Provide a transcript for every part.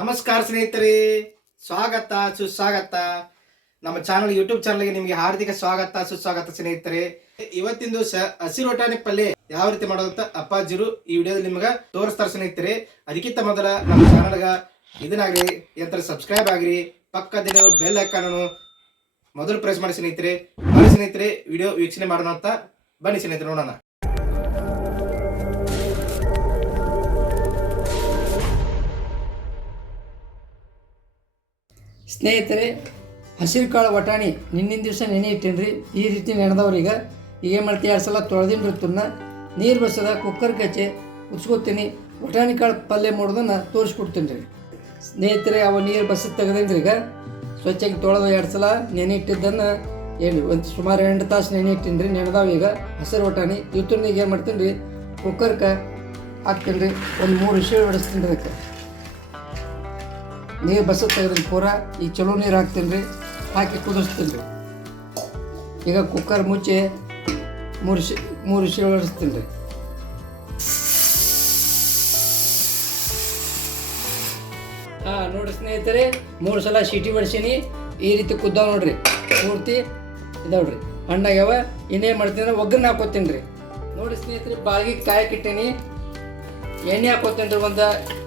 ನಮಸ್ಕಾರ ಸ್ನೇಹಿತರೆ. ಸ್ವಾಗತ, ಸುಸ್ವಾಗತ. ನಮ್ಮ ಚಾನಲ್ ಯೂಟ್ಯೂಬ್ ಚಾನಲ್ಗೆ ನಿಮಗೆ ಹಾರ್ದಿಕ ಸ್ವಾಗತ, ಸುಸ್ವಾಗತ ಸ್ನೇಹಿತರೆ. ಇವತ್ತಿಂದು ಸ, ಹಸಿರು ಒಟಾಣಿ ಪಲ್ಯ ಯಾವ ರೀತಿ ಮಾಡೋದಂತ ಅಪ್ಪಾಜಿರು ಈ ವಿಡಿಯೋದಲ್ಲಿ ನಿಮ್ಗೆ ತೋರಿಸ್ತಾರೆ ಸ್ನೇಹಿತರೆ. ಅದಕ್ಕಿಂತ ಮೊದಲ ನಮ್ಮ ಚಾನಲ್ಗ ಇದನ್ನಾಗ್ರಿ ಎಂತರ ಸಬ್ಸ್ಕ್ರೈಬ್ ಆಗ್ರಿ ಪಕ್ಕದಿನ ಬೆಲ್ ಐಕಾನನ್ನು ಮೊದಲು ಪ್ರೆಸ್ ಮಾಡಿ ಸ್ನೇಹಿತರೆ. ಬನ್ನಿ ಸ್ನೇಹಿತರೆ ವಿಡಿಯೋ ವೀಕ್ಷಣೆ ಮಾಡೋಣ ಅಂತ. ಬನ್ನಿ ಸ್ನೇಹಿತರೆ, ನೋಡೋಣ. ಸ್ನೇಹಿತರೆ, ಹಸಿರು ಕಾಳು ವಟಾಣಿ ನಿನ್ನಿನ ದಿವಸ ನೆನೆ ಇಟ್ಟೇನ್ರಿ ಈ ರೀತಿ ನೆನೆದವ್ರೀಗ ಈಗ. ಏನು ಮಾಡ್ತೀನಿ ಎರಡು ಸಲ ತೊಳೆದಿನ ನೀರು ಬಸದ ಕುಕ್ಕರ್ ಕಚ್ಚೆ ಉಚ್ಕೋತೀನಿ ವಟಾಣಿ ಕಾಳು ಪಲ್ಯ ಮಾಡೋದನ್ನು ತೋರಿಸ್ಕೊಡ್ತೀನಿ ರೀ. ಸ್ನೇಹಿತರೆ, ಅವ ನೀರು ಬಸದ್ ತೆಗೆದೇನ್ರಿ ಈಗ. ಸ್ವಚ್ಛಾಗಿ ತೊಳೆದು ಎರಡು ಸಲ ನೆನೆ ಇಟ್ಟಿದ್ದನ್ನು ಏನು ಒಂದು ಸುಮಾರು ಎಂಟು ತಾಸು ನೆನೆ ಇಟ್ಟೀನಿ ರೀ, ನೆನೆದಾವ ಈಗ. ಹಸಿರು ವಟಾಣಿ ಇವತ್ತಿನ ಏನು ಮಾಡ್ತೀನಿ ರೀ ಕುಕ್ಕರ್ಗೆ ಹಾಕ್ತೀನಿ ರೀ ಒಂದು ಮೂರು ವಿಷಯ ಹೊಡಿಸ್ತೀನಿ ಅದಕ್ಕೆ. ನೀರು ಬಸ ತೆಗೆದ್ರಿ ಪೂರ ಈಗ ಚಲೋ ನೀರು ಹಾಕ್ತೀನಿ ರೀ ಹಾಕಿ ಕುದಿಸ್ತೀನಿ. ರೀ ಈಗ ಕುಕ್ಕರ್ ಮುಚ್ಚಿ ಮೂರು ಶಿ, ಮೂರು ಶಿಳಿಸ್ತೀನಿ ರೀ ಹಾಂ, ನೋಡಿ ಸ್ನೇಹಿತರೆ, ಮೂರು ಸಲ ಶೀಟಿ ಬಡಿಸೀನಿ, ಈ ರೀತಿ ಕುದ್ದಾವ ನೋಡ್ರಿ. ಪೂರ್ತಿ ಇದಾವ್ರಿ. ಹಣ್ಣಾಗ್ಯಾವ, ಇನ್ನೇನು ಮಾಡ್ತೀನಿ ಒಗ್ಗನ್ನ ಹಾಕೋತೀನಿ ರೀ. ನೋಡಿ ಸ್ನೇಹಿತರೆ ಬಾಗಿ ಕಾಯಕ್ಕೆ ಇಟ್ಟೀನಿ. ಎಣ್ಣೆ ಹಾಕೋತೀನಿ ರೀ ಒಂದು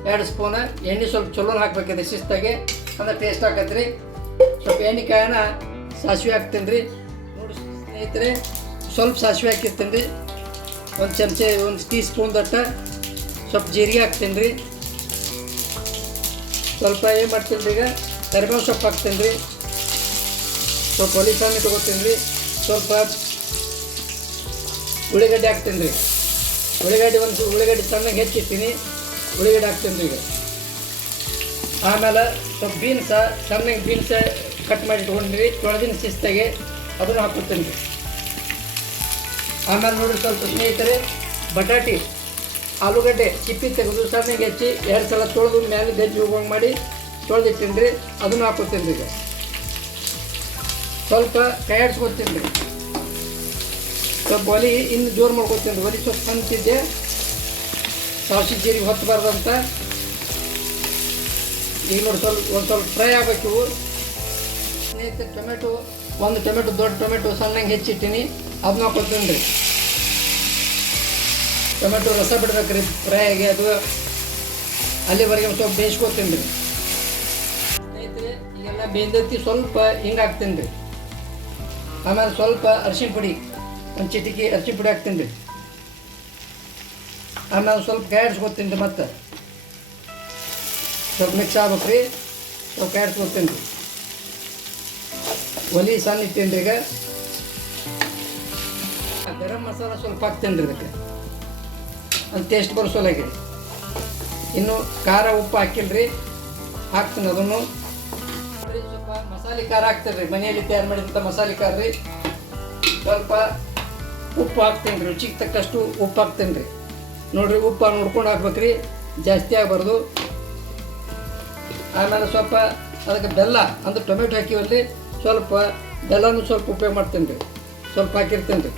ಎರಡು ಸ್ಪೂನ್. ಎಣ್ಣೆ ಸ್ವಲ್ಪ ಚಲೋ ಹಾಕ್ಬೇಕಿದೆ ಶಿಸ್ತಾಗೆ. ಅಂದ್ರೆ ಟೇಸ್ಟ್ ಆಕತ್ರಿ ಸ್ವಲ್ಪ ಎಣ್ಣೆ ಕಾಯನ್ನ ಸಾಸಿವೆ ಹಾಕ್ತೀನಿ ರೀ ನೋಡಿ ಸ್ನೇಹಿತರೆ, ಸ್ವಲ್ಪ ಸಾಸಿವೆ ಹಾಕಿರ್ತೀನಿ ರೀ ಒಂದು ಚಮಚ, ಒಂದು ಟೀ ಸ್ಪೂನ್ ದಟ್ಟ ಸ್ವಲ್ಪ ಜೀರಿಗೆ ಹಾಕ್ತೀನಿ ರೀ ಸ್ವಲ್ಪ ಏನು ಮಾಡ್ತೀನಿ ರೀ ಈಗ? ಕರಿಬೇವು ಸೊಪ್ಪು ಹಾಕ್ತೀನಿ ರೀ ಸ್ವಲ್ಪ ಒಲಿ ತಗೋತೀನಿ ರೀ ಸ್ವಲ್ಪ ಉಳ್ಳಿಗಡ್ಡೆ ಹಾಕ್ತೀನಿ ರೀ ಉಳ್ಳಿಗಡ್ಡೆ ಒಂದು ಉಳ್ಳಿಗಡ್ಡೆ ಸಣ್ಣಗೆ ಹೆಚ್ಚಿರ್ತೀನಿ ಉಳ್ಳಿಗಡ್ಡೆ ಹಾಕ್ತೀನಿ ಈಗ. ಆಮೇಲೆ ಸ್ವಲ್ಪ ಬೀನ್ಸ ಸಣ್ಣಗೆ ಬೀನ್ಸ ಕಟ್ ಮಾಡಿ ಇಟ್ಕೊಂಡ್ರಿ. ತೊಳೆದಿನ ಶಿಸ್ತಾಗೆ ಅದನ್ನು ಹಾಕ್ಕೊಡ್ತೀನಿ ರೀ ಆಮೇಲೆ ನೋಡಿ ಸ್ವಲ್ಪ ಸ್ನೇಹಿತರೆ, ಬಟಾಟಿ, ಆಲೂಗಡ್ಡೆ ಚಿಪ್ಪಿ ತೆಗೆದು ಸಣ್ಣಗೆ ಹೆಚ್ಚಿ ಎರಡು ಸಲ ತೊಳೆದು ಮೇಲೆ ಗಜ್ಜಿ ಹೋಗೋಂಗೆ ಮಾಡಿ ತೊಳೆದಿಟ್ಟಿನಿ ರೀ ಅದನ್ನು ಹಾಕೋತೀನಿ ಈಗ. ಸ್ವಲ್ಪ ಕೈ ರೀ ಸ್ವಲ್ಪ ಒಲಿ ಇನ್ನು ಜೋರು ಮಾಡ್ಕೊತೀನಿ ಒಲಿ ಸ್ವಲ್ಪ ಅಂತಿದ್ದೆ ಸಾಸಿ ಜೀರಿಗೆ ಹೊತ್ತಬಾರ್ದಂತ ಈಗ ನೋಡಿ ಸ್ವಲ್ಪ ಒಂದು ಸ್ವಲ್ಪ ಫ್ರೈ ಆಗಬೇಕು. ಸ್ನೇಹಿತರೆ, ಟೊಮೆಟೊ, ಒಂದು ಟೊಮೆಟೊ ದೊಡ್ಡ ಟೊಮೆಟೊ ಸಣ್ಣಂಗೆ ಹೆಚ್ಚಿಟ್ಟಿನಿ. ಅದನ್ನ ಹಾಕೊಳ್ತೀನಿ ರೀ ಟೊಮೆಟೊ ರಸ ಬಿಡ್ಬೇಕು ರೀ ಫ್ರೈ ಆಗಿ, ಅದು ಅಲ್ಲಿವರೆಗೆ ಒಂದು ಸ್ವಲ್ಪ ಬೇಯಿಸ್ಕೊತೀನಿ ರೀ ಸ್ನೇಹಿತರೆ, ಈಗೆಲ್ಲ ಬೇಯ್ದಿ ಸ್ವಲ್ಪ ಹಿಂಗೆ ಹಾಕ್ತೀನಿ ರೀ ಆಮೇಲೆ ಸ್ವಲ್ಪ ಅರಿಶಿನ ಪುಡಿ. ಒಂದು ಚಿಟಿಕಿ ಅರ್ಶಿನ ಪುಡಿ ಹಾಕ್ತೀನಿ. ರೀ ಆಮೇಲೆ ಸ್ವಲ್ಪ ಗ್ಯಾಡ್ಸ್ಕೊತೀನಿ ರೀ ಮತ್ತೆ. ಸ್ವಲ್ಪ ಮಿಕ್ಸ್ ಆಗ್ಬೇಕು ರೀ. ಸ್ವಲ್ಪ ಗ್ಯಾಸ್ ರೀ ಒಲಿ ಸಣ್ಣ ಇಟ್ಟೇನಿ ರೀ ಈಗ ಗರಂ ಮಸಾಲ ಸ್ವಲ್ಪ ಹಾಕ್ತೀನಿ ರೀ ಇದಕ್ಕೆ. ಅದು ಟೇಸ್ಟ್ ಬರ್ಸೋಲಾಗಿ ಇನ್ನು ಖಾರ ಉಪ್ಪು ಹಾಕಿಲ್ರಿ ಹಾಕ್ತೀನಿ ಅದನ್ನು. ಸ್ವಲ್ಪ ಮಸಾಲೆ ಖಾರ ಹಾಕ್ತೀನಿ ರೀ. ಮನೆಯಲ್ಲಿ ತಯಾರು ಮಾಡಿದಂಥ ಮಸಾಲೆ ಖಾರ ರೀ. ಸ್ವಲ್ಪ ಉಪ್ಪು ಹಾಕ್ತೇನೆ ರೀ, ರುಚಿಗೆ ತಕ್ಕಷ್ಟು ಉಪ್ಪು ಹಾಕ್ತೇನೆ ರೀ. ನೋಡಿರಿ, ಉಪ್ಪು ನೋಡ್ಕೊಂಡು ಹಾಕ್ಬೇಕ್ರಿ, ಜಾಸ್ತಿ ಆಗಬಾರ್ದು. ಆಮೇಲೆ ಸ್ವಲ್ಪ ಅದಕ್ಕೆ ಬೆಲ್ಲ, ಅಂದ್ರೆ ಟೊಮೆಟೊ ಹಾಕಿವಲ್ಲಿ ಸ್ವಲ್ಪ ಬೆಲ್ಲನೂ ಸ್ವಲ್ಪ ಉಪಯೋಗ ಮಾಡ್ತೇನೆ ರೀ. ಸ್ವಲ್ಪ ಹಾಕಿರ್ತೇನೆ ರೀ.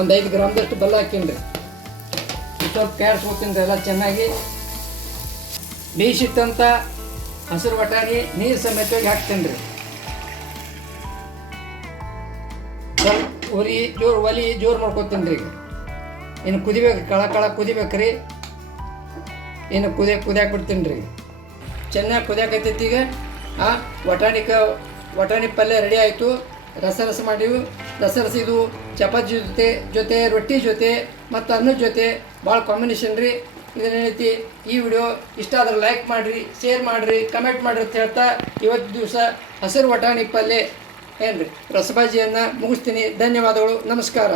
ಒಂದು ಐದು ಗ್ರಾಮ್ದಷ್ಟು ಬೆಲ್ಲ ಹಾಕೀನಿ ರೀ. ಸ್ವಲ್ಪ ಕ್ಯಾಡ್ಸ್ಕೊತೀನಿ ರೀ, ಎಲ್ಲ ಚೆನ್ನಾಗಿ. ಬೇಯಿಸಿಟ್ಟಂಥ ಹಸಿರು ಬಟಾಣಿ, ನೀರು ಸಮೇತವಾಗಿ ಹಾಕ್ತೇನೆ ರೀ. ಸ್ವಲ್ಪ ಉರಿ ಜೋರು ಒಲಿ ಜೋರು ಮಾಡ್ಕೊತೀನಿ ರೀ. ಈಗ ಇನ್ನು ಕುದಿಬೇಕು, ಕಳ ಕಳ ಕುದಿಬೇಕು ರೀ. ಇನ್ನು ಕುದಿಯಕ್ಕೆ ಕುದಿಯಾಕೆ ಬಿಡ್ತೀನಿ ರೀ. ಚೆನ್ನಾಗಿ ಕುದಿಯಾಕೈತೈತಿ ಈಗ. ಆ, ವಟಾಣಿಕ, ವಟಾಣಿ ಪಲ್ಯ ರೆಡಿ ಆಯಿತು. ರಸ ರಸ ಮಾಡಿವು. ರಸ ರಸ ಇದು ಚಪಾತಿ ಜೊತೆ ಜೊತೆ, ರೊಟ್ಟಿ ಜೊತೆ, ಮತ್ತು ಅನ್ನದ ಜೊತೆ. ಭಾಳ ಕಾಂಬಿನೇಷನ್ ರೀ. ಇದೇನೈತಿ ಈ ವಿಡಿಯೋ ಇಷ್ಟ ಆದ್ರೆ ಲೈಕ್ ಮಾಡಿರಿ ಶೇರ್ ಮಾಡಿರಿ ಕಮೆಂಟ್ ಮಾಡಿರಿ ಅಂತ ಹೇಳ್ತಾ ಇವತ್ತು ದಿವಸ ಹಸಿರು ವಟಾಣಿ ಪಲ್ಯ. ಏನು ರೀ ರಸಬಾಜಿಯನ್ನು ಮುಗಿಸ್ತೀನಿ. ಧನ್ಯವಾದಗಳು. ನಮಸ್ಕಾರ.